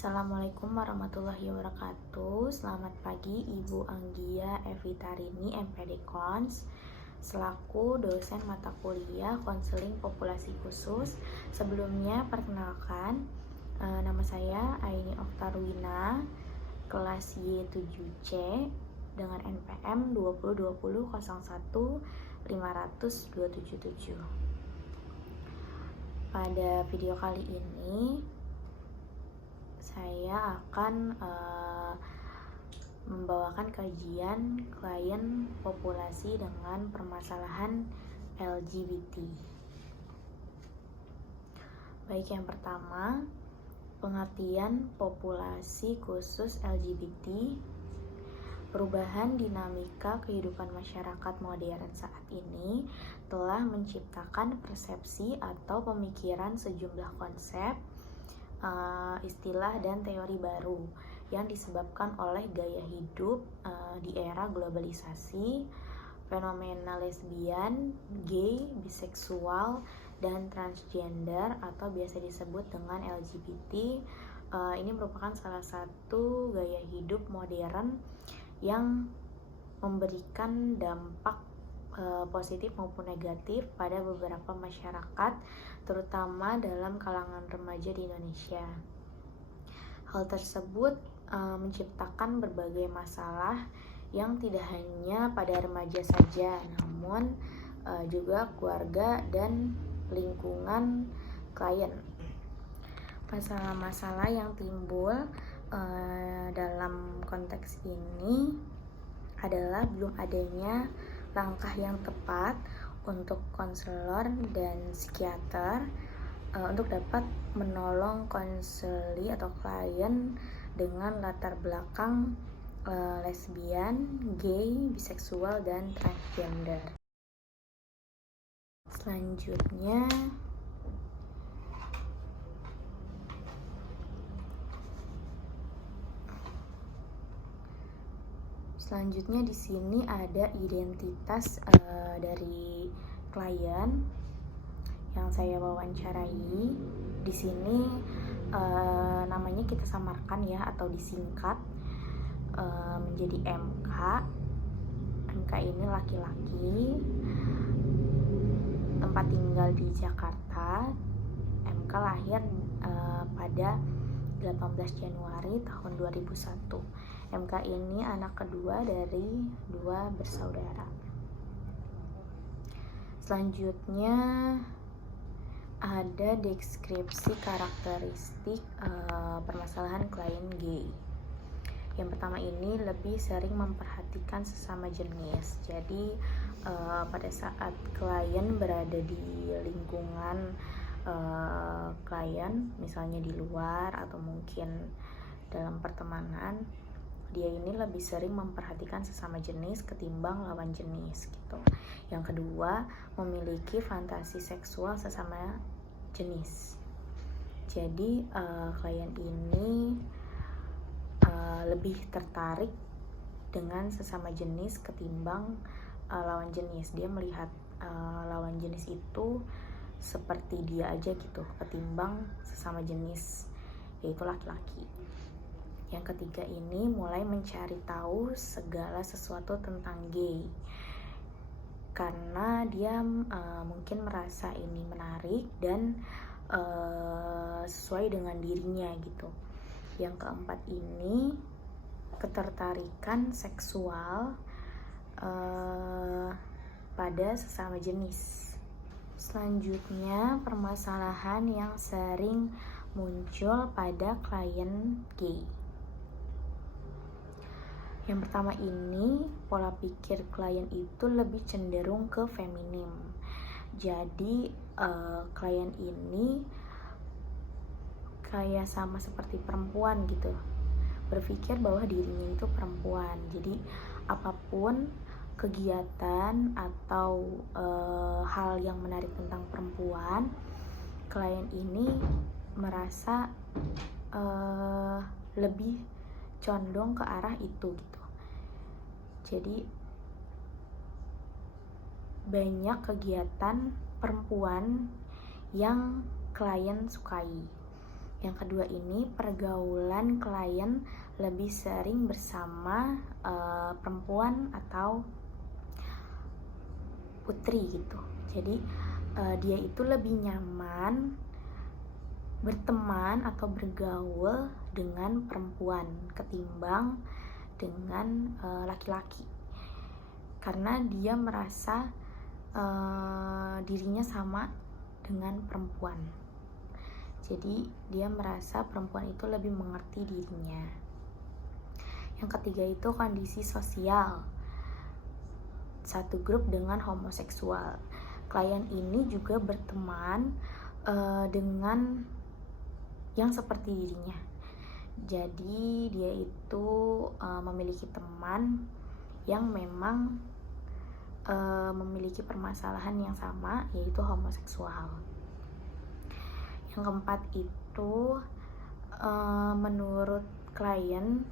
Assalamualaikum warahmatullahi wabarakatuh. Selamat pagi Ibu Anggia Evitarini MPD Kons, selaku dosen mata kuliah konseling populasi khusus. Sebelumnya perkenalkan, nama saya Aini Oktarwina, kelas Y7C dengan NPM 202001500277. Pada video kali ini saya akan membawakan kajian klien populasi dengan permasalahan LGBT. Baik, yang pertama, pengertian populasi khusus LGBT. Perubahan dinamika kehidupan masyarakat modern saat ini telah menciptakan persepsi atau pemikiran sejumlah konsep, istilah dan teori baru yang disebabkan oleh gaya hidup di era globalisasi, fenomena lesbian, gay, biseksual, dan transgender atau biasa disebut dengan LGBT. Ini merupakan salah satu gaya hidup modern yang memberikan dampak positif maupun negatif pada beberapa masyarakat, terutama dalam kalangan remaja di Indonesia. Hal tersebut menciptakan berbagai masalah yang tidak hanya pada remaja saja, namun juga keluarga dan lingkungan klien. Masalah-masalah yang timbul dalam konteks ini adalah belum adanya langkah yang tepat untuk konselor dan psikiater untuk dapat menolong konseli atau klien dengan latar belakang lesbian, gay, biseksual, dan transgender. Selanjutnya di sini ada identitas dari klien yang saya wawancarai. Di sini namanya kita samarkan ya atau disingkat menjadi MK. MK ini laki-laki, tempat tinggal di Jakarta. MK lahir pada 18 Januari tahun 2001. MK ini anak kedua dari 2 bersaudara. Selanjutnya ada deskripsi karakteristik permasalahan klien gay. Yang pertama ini lebih sering memperhatikan sesama jenis. Jadi pada saat klien berada di lingkungan klien, misalnya di luar atau mungkin dalam pertemanan, dia ini lebih sering memperhatikan sesama jenis ketimbang lawan jenis gitu. Yang kedua, memiliki fantasi seksual sesama jenis. Jadi klien ini lebih tertarik dengan sesama jenis ketimbang lawan jenis. Dia melihat lawan jenis itu seperti dia aja gitu ketimbang sesama jenis, yaitu laki-laki. Yang ketiga ini mulai mencari tahu segala sesuatu tentang gay karena dia mungkin merasa ini menarik dan sesuai dengan dirinya gitu. Yang keempat ini ketertarikan seksual pada sesama jenis. Selanjutnya, permasalahan yang sering muncul pada klien gay. Yang pertama ini, pola pikir klien itu lebih cenderung ke feminim. Jadi klien ini kayak sama seperti perempuan gitu, berpikir bahwa dirinya itu perempuan. Jadi apapun kegiatan atau hal yang menarik tentang perempuan, klien ini merasa lebih condong ke arah itu gitu. Jadi banyak kegiatan perempuan yang klien sukai. Yang kedua ini pergaulan klien lebih sering bersama perempuan atau putri gitu. Jadi dia itu lebih nyaman berteman atau bergaul dengan perempuan ketimbang dengan laki-laki, karena dia merasa dirinya sama dengan perempuan. Jadi dia merasa perempuan itu lebih mengerti dirinya. Yang ketiga itu kondisi sosial. Satu grup dengan homoseksual. Klien ini juga berteman dengan yang seperti dirinya. Jadi dia itu memiliki teman yang memang memiliki permasalahan yang sama, yaitu homoseksual. Yang keempat itu menurut klien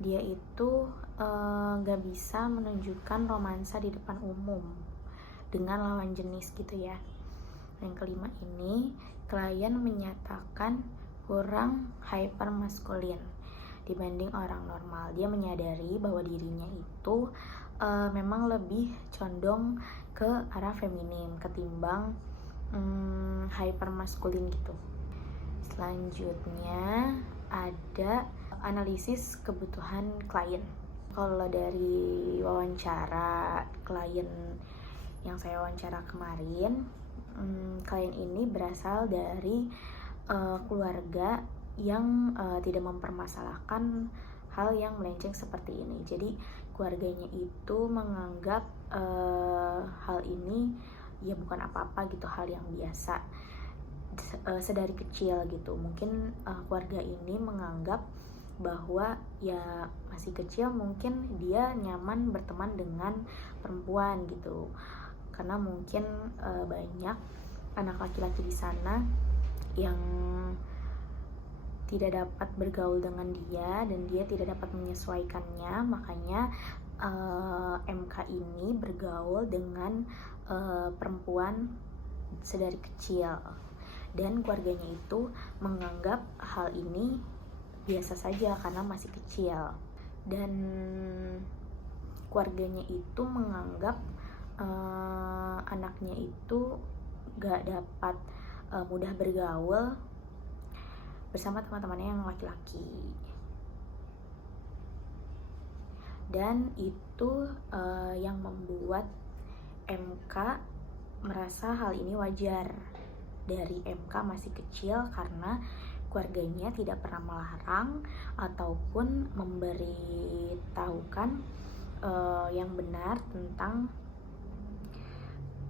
dia itu gak bisa menunjukkan romansa di depan umum dengan lawan jenis gitu ya. Yang kelima ini klien menyatakan kurang hypermaskulin dibanding orang normal. Dia menyadari bahwa dirinya itu memang lebih condong ke arah feminim ketimbang hypermaskulin gitu. Selanjutnya ada analisis kebutuhan klien. Kalau dari wawancara klien yang saya wawancara kemarin, klien ini berasal dari keluarga yang tidak mempermasalahkan hal yang melenceng seperti ini. Jadi keluarganya itu menganggap hal ini ya bukan apa-apa gitu, hal yang biasa sedari kecil gitu. Mungkin keluarga ini menganggap bahwa ya masih kecil, mungkin dia nyaman berteman dengan perempuan gitu, karena mungkin banyak anak laki-laki di sana yang tidak dapat bergaul dengan dia dan dia tidak dapat menyesuaikannya. Makanya MK ini bergaul dengan perempuan sedari kecil, dan keluarganya itu menganggap hal ini biasa saja karena masih kecil, dan keluarganya itu menganggap anaknya itu gak dapat mudah bergaul bersama teman-temannya yang laki-laki, dan itu yang membuat MK merasa hal ini wajar dari MK masih kecil, karena keluarganya tidak pernah melarang ataupun memberitahukan yang benar tentang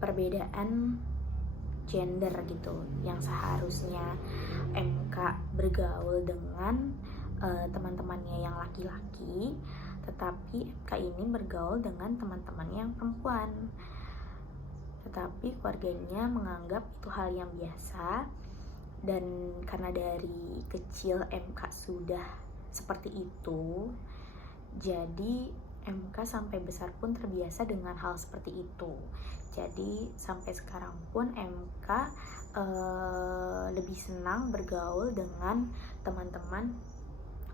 perbedaan gender gitu, yang seharusnya MK bergaul dengan teman-temannya yang laki-laki, tetapi MK ini bergaul dengan teman-temannya yang perempuan. Tetapi keluarganya menganggap itu hal yang biasa, dan karena dari kecil MK sudah seperti itu, jadi MK sampai besar pun terbiasa dengan hal seperti itu. Jadi sampai sekarang pun MK lebih senang bergaul dengan teman-teman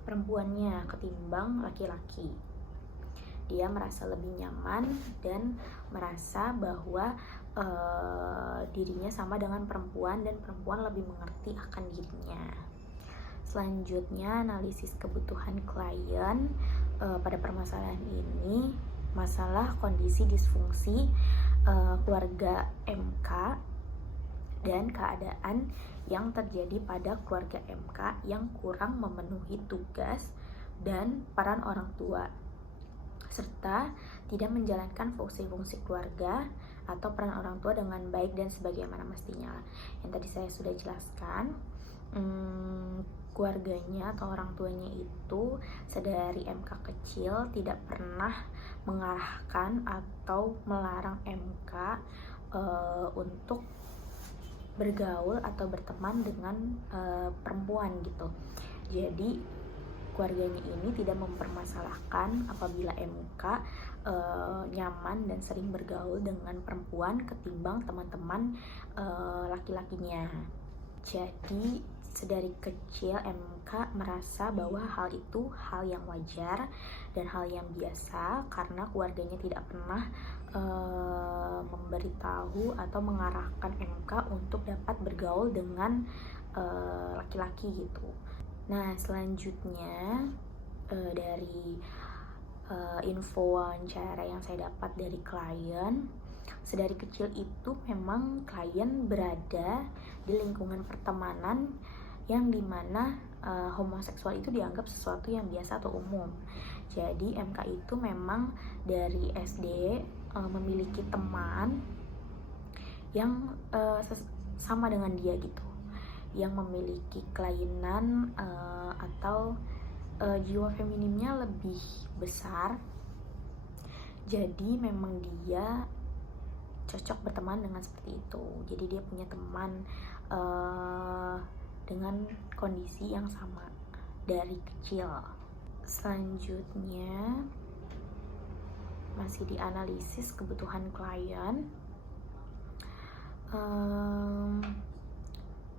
perempuannya ketimbang laki-laki. Dia merasa lebih nyaman dan merasa bahwa dirinya sama dengan perempuan, dan perempuan lebih mengerti akan dirinya. Selanjutnya analisis kebutuhan klien pada permasalahan ini, masalah kondisi disfungsi keluarga MK dan keadaan yang terjadi pada keluarga MK yang kurang memenuhi tugas dan peran orang tua, serta tidak menjalankan fungsi-fungsi keluarga atau peran orang tua dengan baik dan sebagaimana mestinya. Yang tadi saya sudah jelaskan, keluarganya atau orang tuanya itu sedari MK kecil tidak pernah mengarahkan atau melarang MK untuk bergaul atau berteman dengan perempuan gitu. Jadi keluarganya ini tidak mempermasalahkan apabila MK nyaman dan sering bergaul dengan perempuan ketimbang teman-teman laki-lakinya. Jadi sedari kecil MK merasa bahwa hal itu hal yang wajar dan hal yang biasa karena keluarganya tidak pernah memberitahu atau mengarahkan MK untuk dapat bergaul dengan laki-laki gitu. Nah, selanjutnya dari info wawancara yang saya dapat dari klien, sedari kecil itu memang klien berada di lingkungan pertemanan yang dimana homoseksual itu dianggap sesuatu yang biasa atau umum. Jadi MK itu memang dari SD memiliki teman yang sama dengan dia gitu, yang memiliki kelainan atau jiwa feminimnya lebih besar. Jadi memang dia cocok berteman dengan seperti itu. Jadi dia punya teman dengan kondisi yang sama dari kecil. Selanjutnya masih dianalisis kebutuhan klien.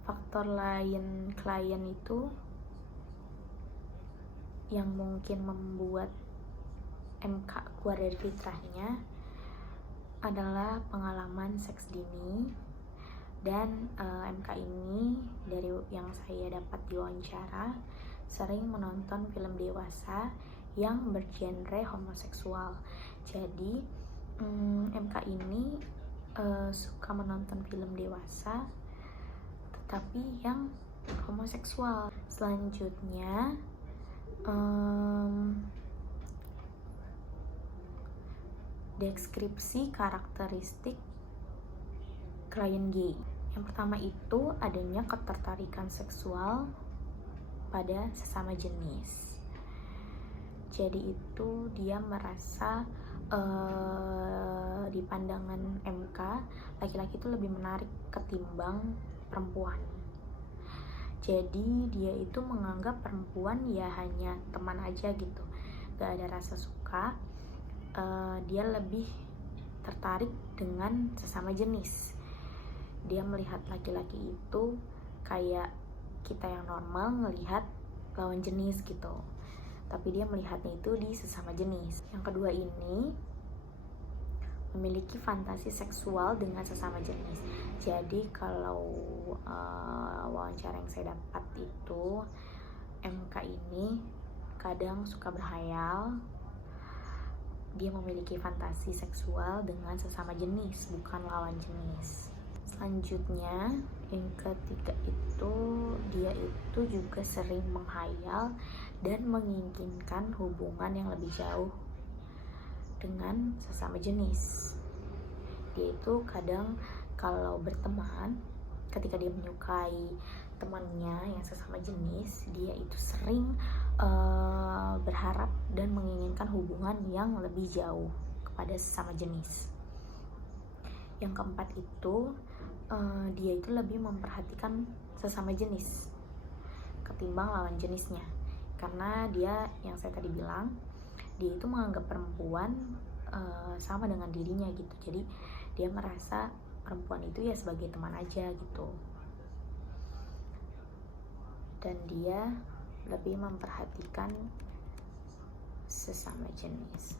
Faktor lain klien itu yang mungkin membuat MK keluar dari fitrahnya adalah pengalaman seks dini. Dan MK ini dari yang saya dapat diwawancara sering menonton film dewasa yang bergenre homoseksual. Jadi MK ini suka menonton film dewasa tetapi yang homoseksual. Selanjutnya deskripsi karakteristik klien gay. Yang pertama itu adanya ketertarikan seksual pada sesama jenis. Jadi itu dia merasa di pandangan MK laki-laki itu lebih menarik ketimbang perempuan. Jadi dia itu menganggap perempuan ya hanya teman aja gitu, gak ada rasa suka. Dia lebih tertarik dengan sesama jenis. Dia melihat laki-laki itu kayak kita yang normal ngelihat lawan jenis gitu, tapi dia melihatnya itu di sesama jenis. Yang kedua ini memiliki fantasi seksual dengan sesama jenis. Jadi kalau wawancara yang saya dapat itu MK ini kadang suka berhayal dia memiliki fantasi seksual dengan sesama jenis, bukan lawan jenis. Selanjutnya yang ketiga itu dia itu juga sering menghayal dan menginginkan hubungan yang lebih jauh dengan sesama jenis. Dia itu kadang kalau berteman, ketika dia menyukai temannya yang sesama jenis, dia itu sering berharap dan menginginkan hubungan yang lebih jauh kepada sesama jenis. Yang keempat itu dia itu lebih memperhatikan sesama jenis ketimbang lawan jenisnya, karena dia yang saya tadi bilang, dia itu menganggap perempuan sama dengan dirinya gitu. Jadi dia merasa perempuan itu ya sebagai teman aja gitu, dan dia lebih memperhatikan sesama jenis.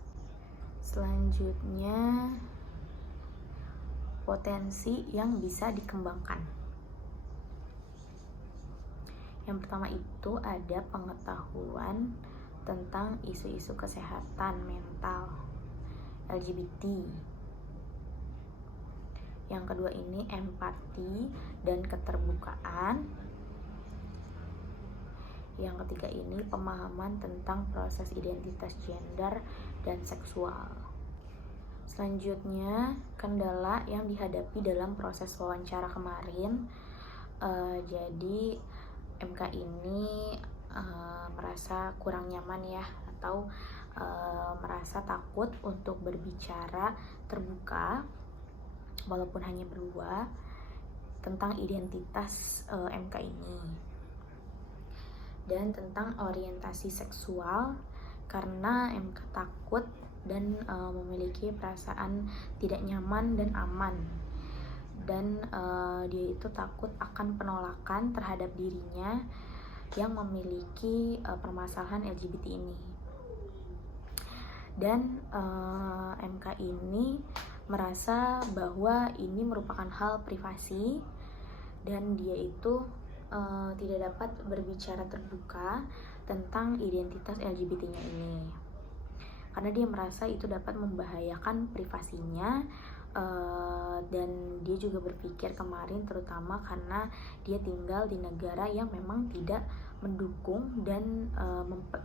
Selanjutnya potensi yang bisa dikembangkan. Yang pertama itu ada pengetahuan tentang isu-isu kesehatan mental LGBT. Yang kedua ini empati dan keterbukaan. Yang ketiga ini pemahaman tentang proses identitas gender dan seksual. Selanjutnya, kendala yang dihadapi dalam proses wawancara kemarin. Jadi MK ini merasa kurang nyaman ya, atau merasa takut untuk berbicara terbuka walaupun hanya berdua tentang identitas MK ini dan tentang orientasi seksual, karena MK takut dan memiliki perasaan tidak nyaman dan aman dan dia itu takut akan penolakan terhadap dirinya yang memiliki permasalahan LGBT ini. Dan MK ini merasa bahwa ini merupakan hal privasi dan dia itu tidak dapat berbicara terbuka tentang identitas LGBT-nya ini, karena dia merasa itu dapat membahayakan privasinya. Dan dia juga berpikir kemarin, terutama karena dia tinggal di negara yang memang tidak mendukung dan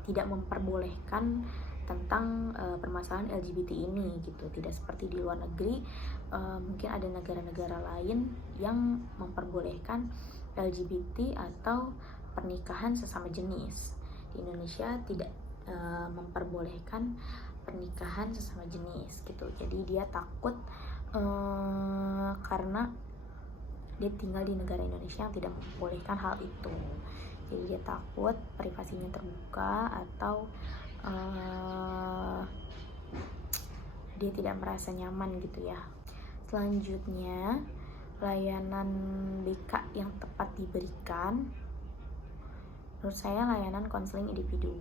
tidak memperbolehkan tentang permasalahan LGBT ini gitu. Tidak seperti di luar negeri, mungkin ada negara-negara lain yang memperbolehkan LGBT atau pernikahan sesama jenis. Di Indonesia tidak memperbolehkan pernikahan sesama jenis gitu. Jadi dia takut karena dia tinggal di negara Indonesia yang tidak membolehkan hal itu. Jadi dia takut privasinya terbuka atau dia tidak merasa nyaman gitu ya. Selanjutnya, layanan BK yang tepat diberikan, menurut saya layanan konseling individu.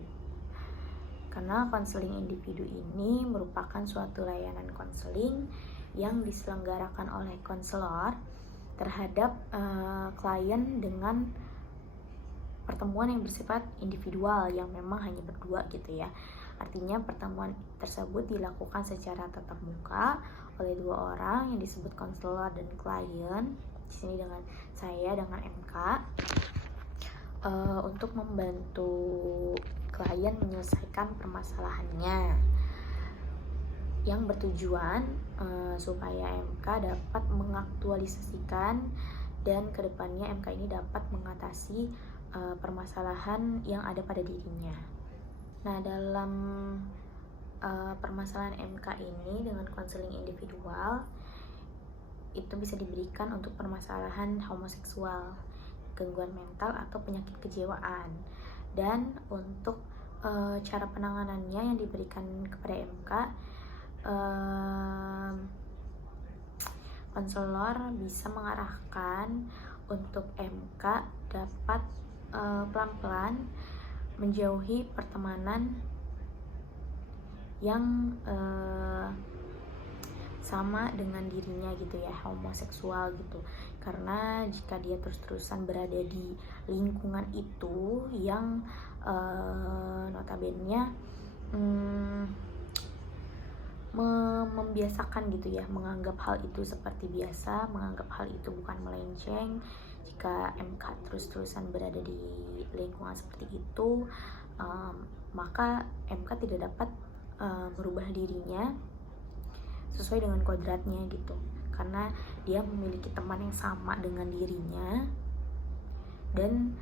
Karena konseling individu ini merupakan suatu layanan konseling yang diselenggarakan oleh konselor terhadap klien dengan pertemuan yang bersifat individual yang memang hanya berdua gitu ya. Artinya pertemuan tersebut dilakukan secara tatap muka oleh dua orang yang disebut konselor dan klien. Di sini dengan saya dengan MK untuk membantu klien menyelesaikan permasalahannya, yang bertujuan supaya MK dapat mengaktualisasikan dan kedepannya MK ini dapat mengatasi permasalahan yang ada pada dirinya. Nah, dalam permasalahan MK ini dengan konseling individual itu bisa diberikan untuk permasalahan homoseksual, gangguan mental atau penyakit kejiwaan. Dan untuk cara penanganannya yang diberikan kepada MK, konselor bisa mengarahkan untuk MK dapat pelan-pelan menjauhi pertemanan yang sama dengan dirinya gitu ya, homoseksual gitu. Karena jika dia terus-terusan berada di lingkungan itu yang notabene membiasakan gitu ya, menganggap hal itu seperti biasa, menganggap hal itu bukan melenceng. Jika MK terus-terusan berada di lingkungan seperti itu, maka MK tidak dapat merubah dirinya sesuai dengan kodratnya gitu, karena dia memiliki teman yang sama dengan dirinya. Dan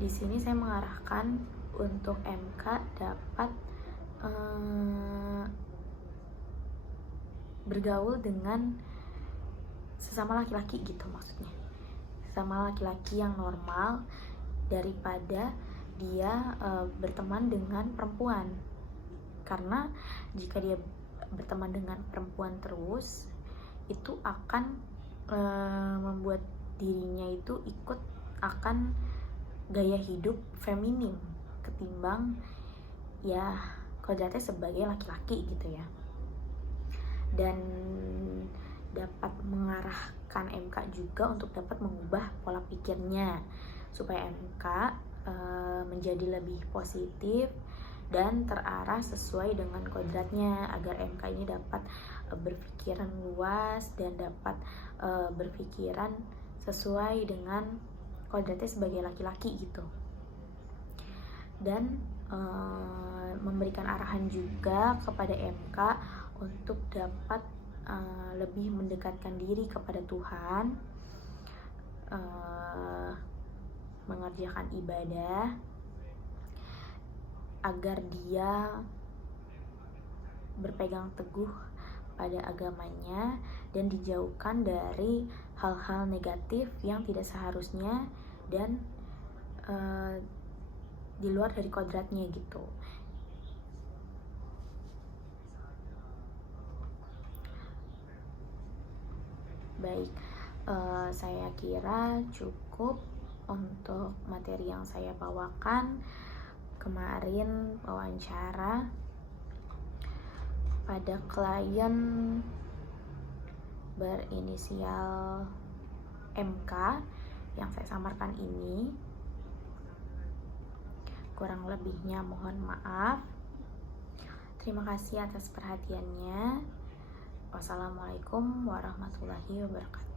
di sini saya mengarahkan untuk MK dapat bergaul dengan sesama laki-laki gitu, maksudnya sesama laki-laki yang normal daripada dia berteman dengan perempuan. Karena jika dia berteman dengan perempuan terus, itu akan membuat dirinya itu ikut akan gaya hidup feminim ketimbang ya kodratnya sebagai laki-laki gitu ya. Dan dapat mengarahkan MK juga untuk dapat mengubah pola pikirnya supaya MK menjadi lebih positif dan terarah sesuai dengan kodratnya, agar MK ini dapat berpikiran luas dan dapat berpikiran sesuai dengan kodratnya sebagai laki-laki gitu. Dan memberikan arahan juga kepada MK untuk dapat lebih mendekatkan diri kepada Tuhan, mengerjakan ibadah agar dia berpegang teguh pada agamanya dan dijauhkan dari hal-hal negatif yang tidak seharusnya dan di luar dari kodratnya gitu. Baik, saya kira cukup untuk materi yang saya bawakan kemarin, wawancara pada klien berinisial MK yang saya samarkan ini. Kurang lebihnya mohon maaf. Terima kasih atas perhatiannya. Wassalamualaikum warahmatullahi wabarakatuh.